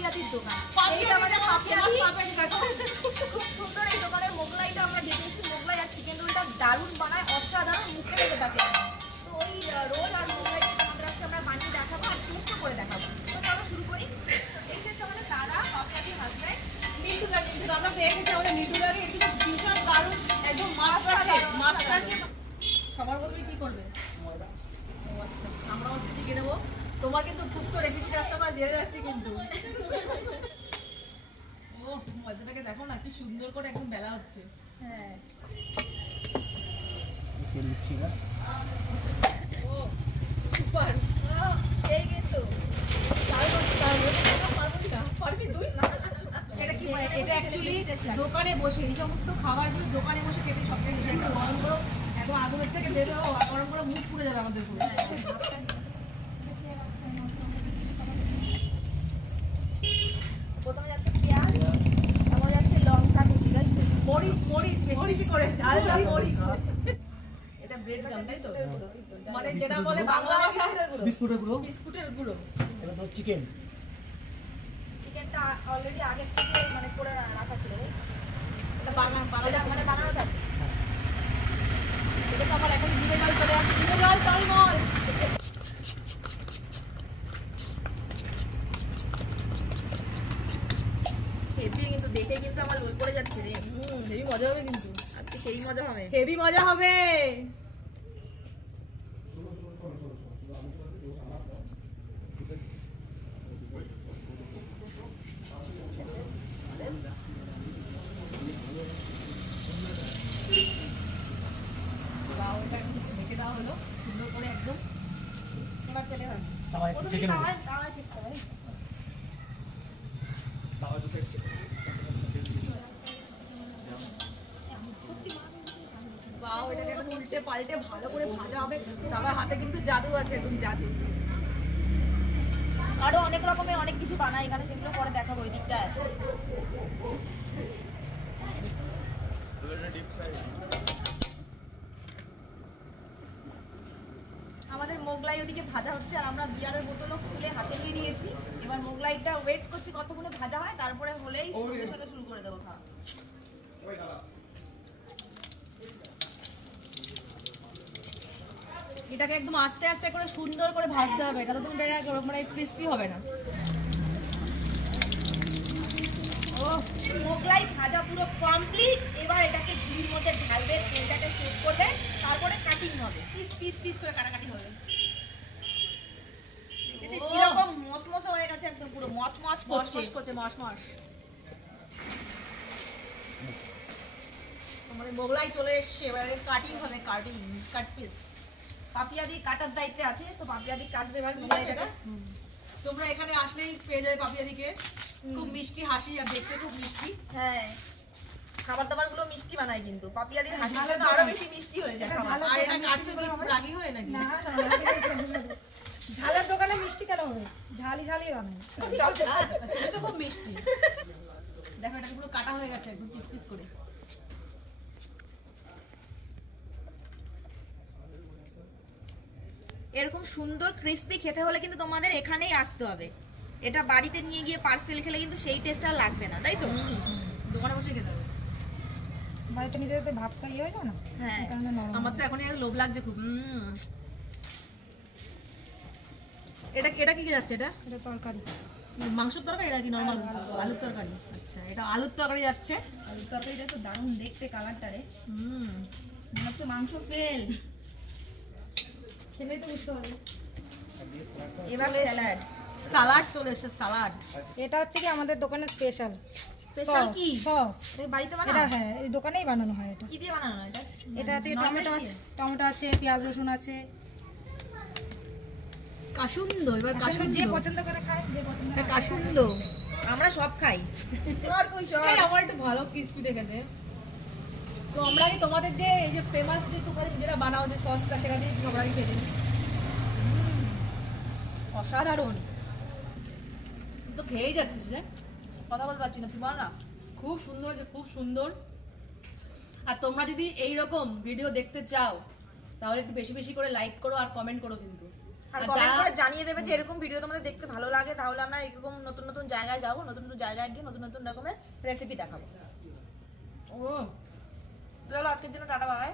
পাপিয়াদির দোকান। এইটা আমাদের পাপিয়াদি। খুব সুন্দর এই দোকানের মোগলাইটা আমরা দেখেছি। মোগলাই আর চিকেন রোলটা দারুণ বানায়, অসাধারণ, মুখে লেগে থাকে। তো ওই রোল আর মোগলাইটা তোমাদের আজকে আমরা বানিয়ে দেখাবো আর টেস্টও করে দেখাবো। তো চলো শুরু করি। এই হচ্ছে আমাদের দাদা, পাপিয়াদির হাজব্যান্ড মিন্টুদা। আমরা পেয়ে গেছি আমাদের মিন্টুদাকে। এটা ভীষণ দারুণ, একদম মাস্টার। সবার বলবি কি করবে? আচ্ছা, আমরাও শিখে নেবো। তোমার কিন্তু খুব তো রেসিপি রাস্তা আমরা জেনে যাচ্ছি কিন্তু। ও মজাটাকে দেখো না, কি সুন্দর করে একদম বেলা হচ্ছে। হ্যাঁ, ও সুপার। এই কিন্তু পারবি তুই? এটা কি মানে, এটা অ্যাকচুয়ালি দোকানে বসে এই সমস্ত খাবারগুলো দোকানে বসে খেতে সবথেকে বেশি একটা গরম গরম এখন আগুনের থেকে বের হবো, গরম গরম মুখ পুড়ে যাবে আমাদের পুরো। প্রথমে যাচ্ছে পেঁয়াজ, তারপরে যাচ্ছে লঙ্কা কুচি, মরিচ বেশি বেশি করে, ঝালটা মরিচ। এটা ব্রেড গাম, তাই তো? মানে যেটা বলে বাংলা ভাষায় বিস্কুটের গুঁড়ো। বিস্কুটের গুঁড়ো। এটা তো চিকেন। চিকেনটা অলরেডি আগে থেকে মানে করে রাখা ছিল। এটা বানানো মানে বানানো থাকে। এটা তো আমার এখন জিভে জল চলে আসছে, জিভে জল টলমল। হেভি কিন্তু, দেখে কিন্তু আমার লোল পড়ে যাচ্ছে রে। হেভি মজা হবে কিন্তু আজকে সেই মজা হবে। হেভি মজা হবে। ঢেকে দেওয়া হলো সুন্দর করে একদম। এবার তেলে হবে। তাওয়ায় প্রথমে ছেঁকে নেবো। তাওয়ায় চেক করে। তাওয়ায় তো ছেঁকছি। বাও, এটাকে এখন উল্টে পাল্টে ভালো করে ভাজা হবে। দাদার হাতে কিন্তু জাদু আছে, তুমি জাদু। আরো অনেক রকমের অনেক কিছু বানাই এখানে, সেগুলো পরে দেখাবো। ওই দিকটা আছে। আমাদের মোগলাই ওদিকে ভাজা হচ্ছে আর আমরা বিয়ারের বোতলও খুলে হাতে নিয়ে নিয়েছি। এবার মোগলাইটা ওয়েট করছি কতক্ষণে ভাজা হয়, তারপরে হলেই সঙ্গে সঙ্গে শুরু করে দেবো খাওয়া। এটাকে একদম আস্তে আস্তে করে সুন্দর করে ভাজতে হবে, তাহলে তুমি মানে ক্রিস্পি হবে না। ও মোগলাই ভাজা পুরো কমপ্লিট। এবার এটাকে ঝুড়ির মধ্যে ঢালবে, তেলটাকে সেট করবে, তারপরে কাটিং হবে, পিস পিস পিস করে কাটাকাটি হবে। দেখেছিস কিরকম মসমস হয়ে গেছে, একদম পুরো মচমচ করছে। মশ। মানে মোগলাই চলে এসছে, এবারে কাটিং হবে, কাট পিস। পাপিয়াদি কাটার দায়িত্বে আছে, তো পাপিয়াদি কাটবে এবার মোগলাইটাকে। তোমরা এখানে আসলেই পেয়ে যাবে পাপিয়াদিকে। খুব মিষ্টি হাসি আর দেখতে খুব মিষ্টি। হ্যাঁ, খাবার দাবার গুলো মিষ্টি বানায় কিন্তু পাপিয়াদির হাসিটা তো আরো বেশি মিষ্টি হয়ে যায়। আর এটা কাটছো কি রাগি হয় নাকি? ঝালের দোকানে মিষ্টি কেন হবে? ঝালি বানায়। এটা খুব মিষ্টি। দেখো এটা পুরো কাটা হয়ে গেছে একদম পিস পিস করে। এরকম সুন্দর ক্রিস্পি খেতে হলে কিন্তু তোমাদের এখানেই আসতে হবে। এটা বাড়িতে নিয়ে গিয়ে পার্সেল খেলে কিন্তু সেই টেস্ট আর লাগবে না, তাই তো? দোকানে বসে খেতে হবে। বাড়িতে নিতে যেতে ভাবটা ইয়ে হয়ে যাও না? হ্যাঁ, আমার তো এখন লোভ লাগছে খুব। এটা কি যাচ্ছে? এটা তরকারি, মাংসের তরকারি? এটা কি নরমাল আলুর তরকারি? আচ্ছা, এটা আলুর তরকারি যাচ্ছে। আলুর তরকারিটা তো দারুণ দেখতে, কালারটা রে মনে হচ্ছে মাংস ফেল। খেলেই তো বুঝতে পারবে। এবার সালাড চলে এসেছে, সালাড। এটা হচ্ছে কি আমাদের দোকানের স্পেশাল। স্পেশাল কি সস বাড়িতে এটা? বানানো? হ্যাঁ, এই দোকানেই বানানো হয়। এটা কি দিয়ে বানানো এটা? এটা আছে টমেটো আছে, পেঁয়াজ রসুন আছে, কাসুন্দ। এবার কাসুন্দ যে পছন্দ করে খায়, যে পছন্দ করে কাসুন্দ। আমরা সব খাই। আর তুই চল। আমার একটু ভালো ক্রিস্পি দেখে দে। তো আমরা কি তোমাদের যে এই যে ফেমাস যে তোমরা যেটা বানাও যে সসটা, সেটা দিয়ে আমরা কি খেয়ে দিই। অসাধারণ। তো খেয়েই যাচ্ছিস রে, কথা বলতে পারছি না, তুই বল না। খুব সুন্দর হয়েছে, খুব সুন্দর। আর তোমরা যদি এই রকম ভিডিও দেখতে চাও তাহলে একটু বেশি বেশি করে লাইক করো আর কমেন্ট করো কিন্তু। আর আর কমেন্ট যারা- করে জানিয়ে দেবে যে এরকম ভিডিও তোমাদের দেখতে ভালো লাগে, তাহলে আমরা এরকম নতুন নতুন জায়গায় যাবো, নতুন নতুন জায়গায় গিয়ে নতুন নতুন রকমের রেসিপি দেখাবো। ও চলো আজকের জন্য টাটা বাই।